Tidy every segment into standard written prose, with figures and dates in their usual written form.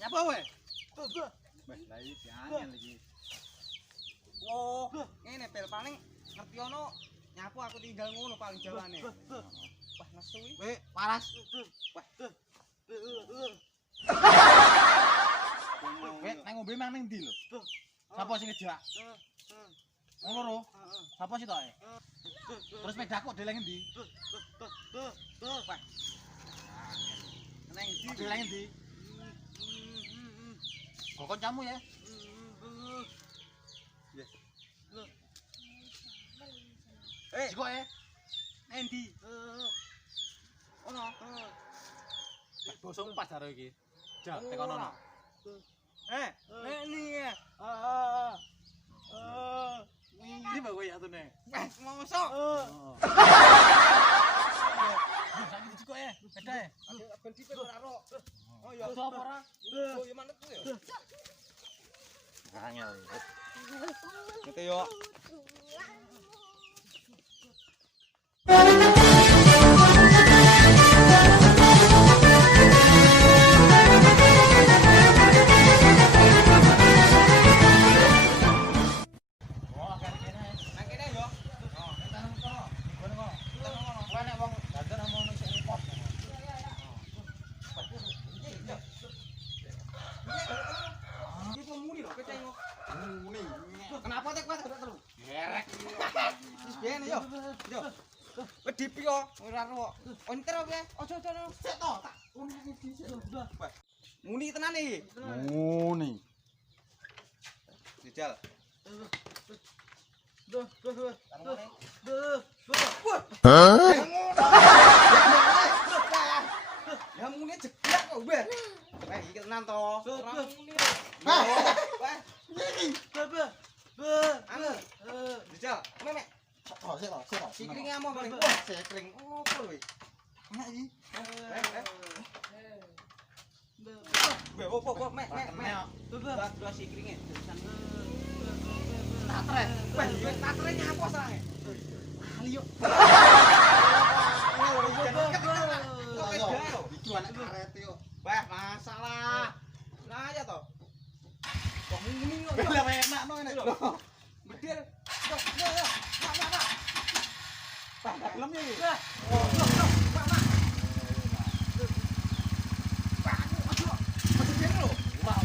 Nyapa wae? Wes lha iki angel iki. Oh, ngene pel paling ngerti ono nyapu aku tinggal ngono paling jawane. Wah, nesu iki. Weh, paras. Wah. Weh, nang ngombe mang ning ndi lho? Sapa sing ngejak? Ngono lho. Sapa sih toke? Terus medaku deleng endi? Wah. Neng ndi? Deleng endi? Kok kancamu ya? Yes. Eh, Jiko ya? endi? Ono. Bosong pas karo iki. Jak tekan ono. Ini ya. Ini bae kowe ya tune. Wah, mosok. Sakit jiko ya? Beda ya? Ben dipet ora ro. Oh ya. Apa ora? Oh ya manut ku ya. Angel. Ngete yo. Kenapa tek Pak? Gerek. Wis biyen yo. Yo. Wis dipi yo, ora ro. Onter opo? Ojo ojo. Sik to, tak. Unane dhisik lho. Muni tenan iki. Muni. Dijal. Ya muni jeglak kok, Mbak. Wah, iki tenan to. Ora muni. Wah. Anu. Dijal. Memek. Sik to. Sikringe amo paling. Wah, sikring. Opo lho iki? Enak iki. Weh, opo, mek. Dua sikringe. Tatre. Wah, yo tatre nyapo sae. Ayo. Iki anak karet yo. Wah, masalah. Nah, ya to. Kok muni kok. Bela enak no enak. Bedil. Yo. Mak. Pak, gelem ya iki. Mak. Aduh, ben lho. Wah.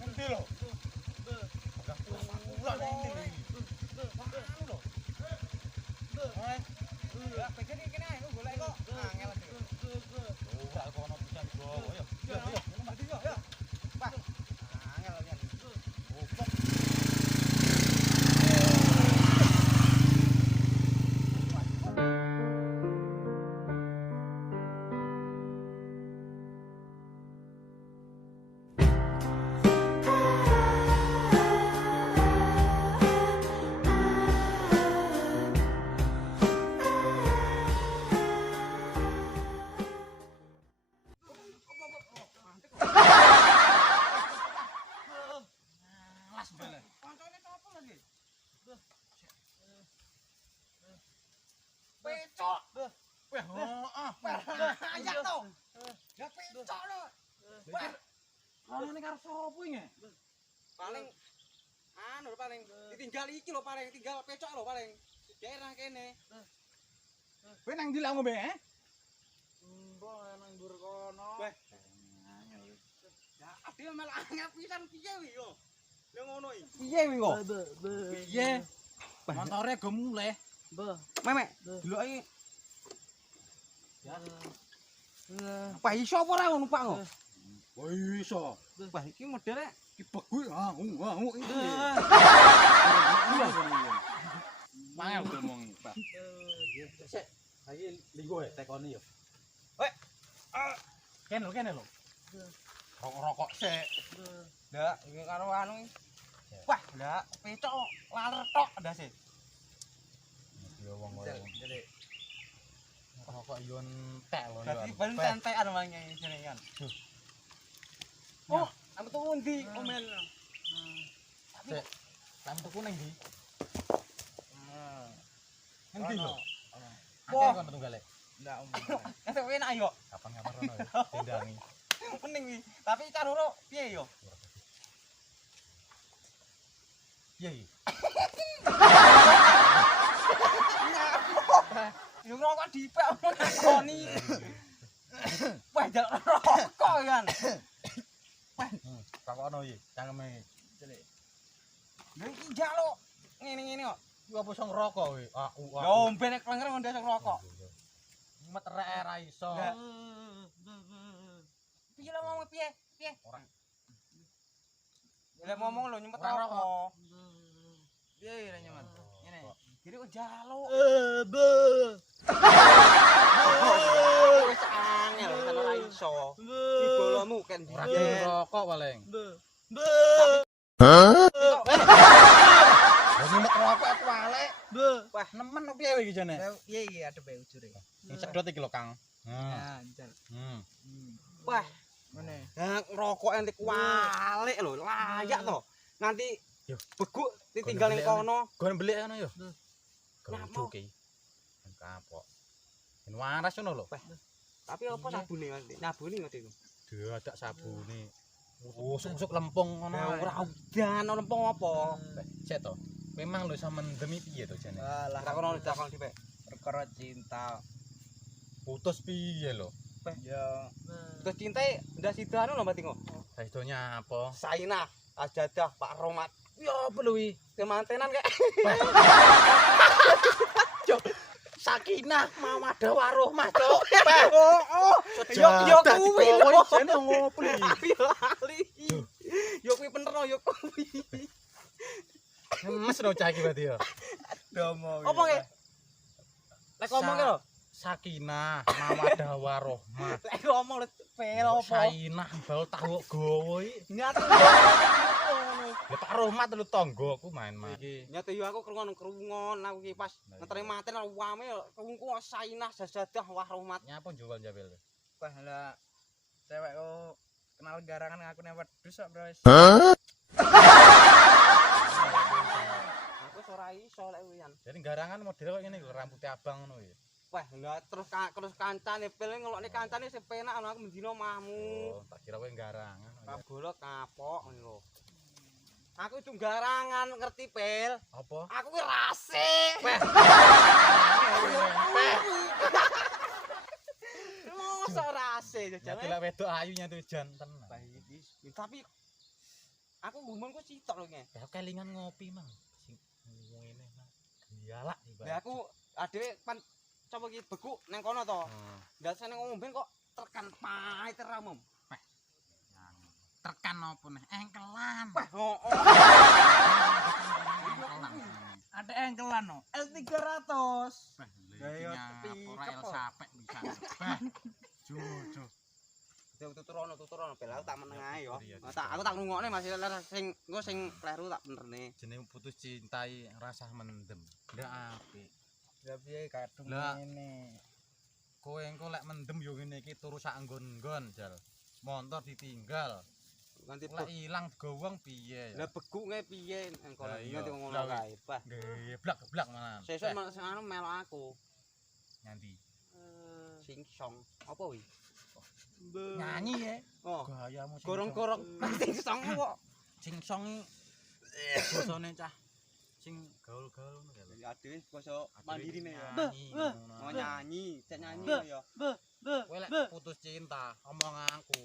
Endi lho? Pecok. Wah, heeh. Ayak to. Ya pecok lho. Wah, Ana ning karo sapa iki? paling anu paling ditinggal iki lho paling tinggal pecok lho paling. Daerah kene. Kowe nang ndi lek ngombe, Mbok nang ndur kono. Wah. Ya ade malah angel pisan piye wi yo. Lha ngono iki. Piye wi kok? Piye? Motore go muleh. Mbah. Memek, delok iki. Ya. Apa iso apa ora numpak kok? Oh iso. Wah, iki modele Ki beku iki. Mangel ngomong, Pak. Sik, saiki linggo tekoni yo. Wek. Kene lho. Rokok-rokok sik. Ndak, iki karo anu iki. Wah, ndak pecok laler tok ndase. Yo wong koyo. Rokok yo entek lho. Dadi ben santean wangnya jenengan. Oh, aku tuh undi omen. Sik. Lam tuku ning ndi? Nang ndi lho? Akeh kon tunggale. Ndak om. Ente enak yo. Kapan-kapan rono ya. Dendangi. Mending iki. Tapi caruro piye yo? Piye iki? Yo ngrokok dipek ngoni. Wah, jaluk rokok kan. Takono iki, cangkeme cilik. Lha iki jaluk ngene-ngene kok. Ku apa iso ngerokok kowe? Aku. Yo ombe nek klenger ndak iso ngrokok. Metrek ra iso. Ndak. Piye lah ngomong piye? Piye? Ora. Lah ngomong lho nyempet Ora rokok. rokok. Piye ra nyaman? Ngene. Kiri kok jaluk. Wis angel kan ora iso. Ibolamu kan Ora piye? ngerokok paling. Lah nyemet rokok aku walek. Wah, Nemen opo piye iki jane? Piye iki adep e ujure? Sing sedot iki lho, Kang. Ya, njal. wah. Ngene. Nah, ngerokok ente kualik lho, layak to. Nanti Yo. beguk ditinggal ning kono. Gon belik ngono yo. Kenapa? Gojo ki. Kapok. Ben waras ngono lho. Tapi apa sabune nanti? Nabuni ngono iku. Dadak sabune. Usuk-usuk lempung ngono. Ora udan lempung apa? Sik to. Memang lho sampe mendemi piye to jane? Alah, Takon dipek. perkara cinta. Putus piye lho? Ya, Terus cintai ndak sidano lho Mbak Tingo. Saedonya apa? Sainah, Ajadah, Pak Romat. Ya apa lho iki? Kemantenan kek. Sakinah Mawadah Warohmah, Cuk. Oh. Yo kuwi lho. Jane ngopo iki? Tapi lali. Yo kuwi bener yo kuwi. Mes no cah iki berarti ya. domo. Apa nggih? Lek ngomong ki lho. Sakinah Mawadah Warohmah. Lek ngomong lek pel apa? Sainah bal tahu gawa iki. Nyatu. Ya Pak Rohmat lu tanggoku main-main iki. Nyatu yo aku krungon aku ki pas ngeteri maten wame kungku Sainah Jajadah wah rahmat. Nyapa jual jabel. Wah, lah cewek kok kenal garangan ngaku nek wedhus kok, Bro. Aku ora iso lek wian. Jadi garangan model kok ngene lho rambutnya abang ngono ya. Wah, lah terus kancane pel ngelokne kancane sing penak aku mendino mahmu. Oh, tak kira kowe garangan. Kabolok kapok ngono lho. Aku itu garangan ngerti pel. Apa? Aku ki rase. Mosok rase Jadi jajane. lek wedok ayunya tuh janten. Tapi aku gumun ku sitok lho nge. Ya kelingan ngopi mang. Sing ngene mang. Giyalak iki. Lah aku adewe pan coba iki beku nang kono to. Ndak seneng ngombe kok tekan pahit ramum. Tekan apa nih? Engkelan. Wah, hooh. Ada engkelan no. L300. Gaya ora el sapek bisa. Jojo. Tuturono bel aku tak meneng ae yo. Aku tak ngrungokne masih sing engko sing kleru tak benerne. Jeneng putus cintai rasa mendem. Ndak apik. Ya piye kadung Lah. ngene. Kowe engko lek mendem yo ngene iki turu sak nggon-nggon jal. Montor ditinggal. Ganti Lah ilang gowong piye ya? lah beguk nge piye engko Lah iya. nanti ngomong Lah, kae. Bah, Geblak-geblak malah. sesuk anu melok aku. Nyanti. Sing song. Apa wi? Nyanyi ya. Oh, Gayamu sing gorong-gorong sing song kok. sing song bosone cah sing gaul-gaul ngono kae. Ya dhewe basa mandiri ne ya. Nyanyi, Mau nyanyi, cek nyanyi ya. Kowe lek putus cinta omong aku.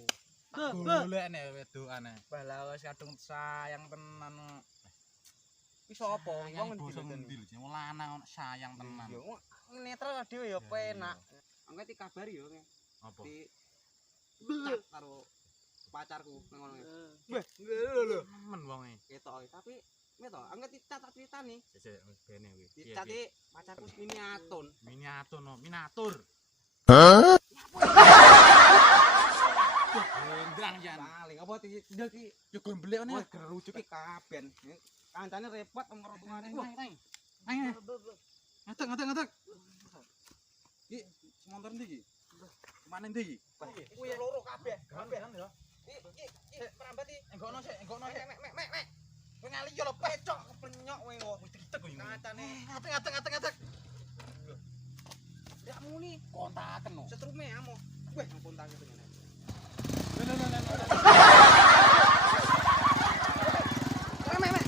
Golekne wedokane. Balah wis kadung sayang tenan. Wis apa? Wong Wong basa ngendi ngendi lho, jeneng lanang ono sayang tenan. Ya netral dhewe ya penak. Angkat dikabari yo Apa? di chat karo pacarku nang ngono. Weh, lho. Nemen wonge. Ketok tapi meto angkat dicat critane. Sesek bene kuwi. Dicati pacarku miniatun. Minatur. Endrang jan. Paling apa tinggal ki Yo gomblek wah ngene. gerujuki kaben. Kancane repot omong-omongane. Ayo. Ngadeg. Iki motor ndi iki? Mana ndi iki? Kuwi loro kabeh. Kabeh. ya. Iki perambat iki. Engkono sik. Mek. Kowe ngali yo lho pecok kepenyok kowe kok. Ditek kowe. Kancane Ngadeg. ya muni Kontaken no. setrume amo. Weh kontak itu ngene. Mek.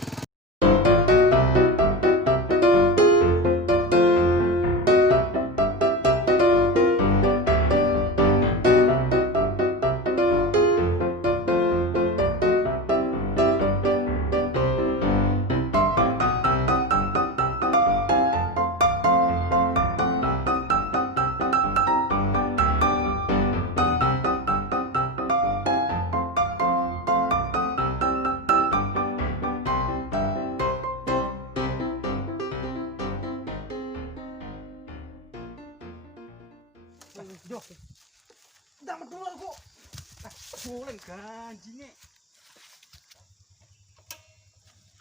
Yo. Damet dulu kok. Boleh ganjine.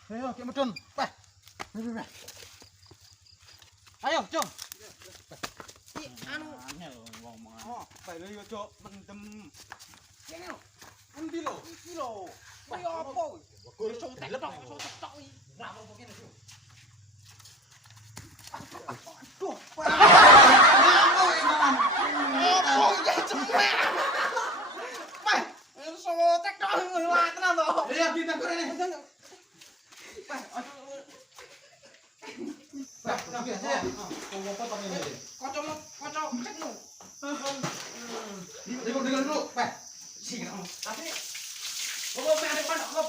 Ayo, ki medun. Wah. Ayo, Cung. Iki anu Angel ngomong. oh, bae yo cok mendem. Kene lho. Endi lho? Iki lho. Kuwi apa kuwi? Gol sotek tok iki. Ora apa kene, Cung. Duh, sotek tok ngelak tenan to. Iya, ditegur ini. Kocok cekmu. Dengar dulu. Pak. Tapi oh, mek adek pandok hop.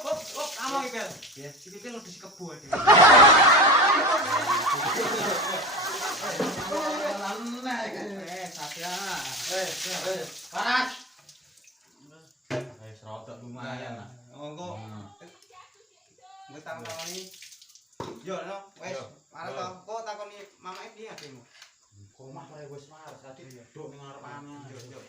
Amo iki, Bel. Ya, iki kan udah sikep buah dhewe. Satya. Panas. Wis rodok lumayan lah. Monggo. Wis takoni. Yo, no, wis. Mari to, kok takoni Mama Edi ademu. Omah wae wis mares ati dok ning ngarepane. Yo.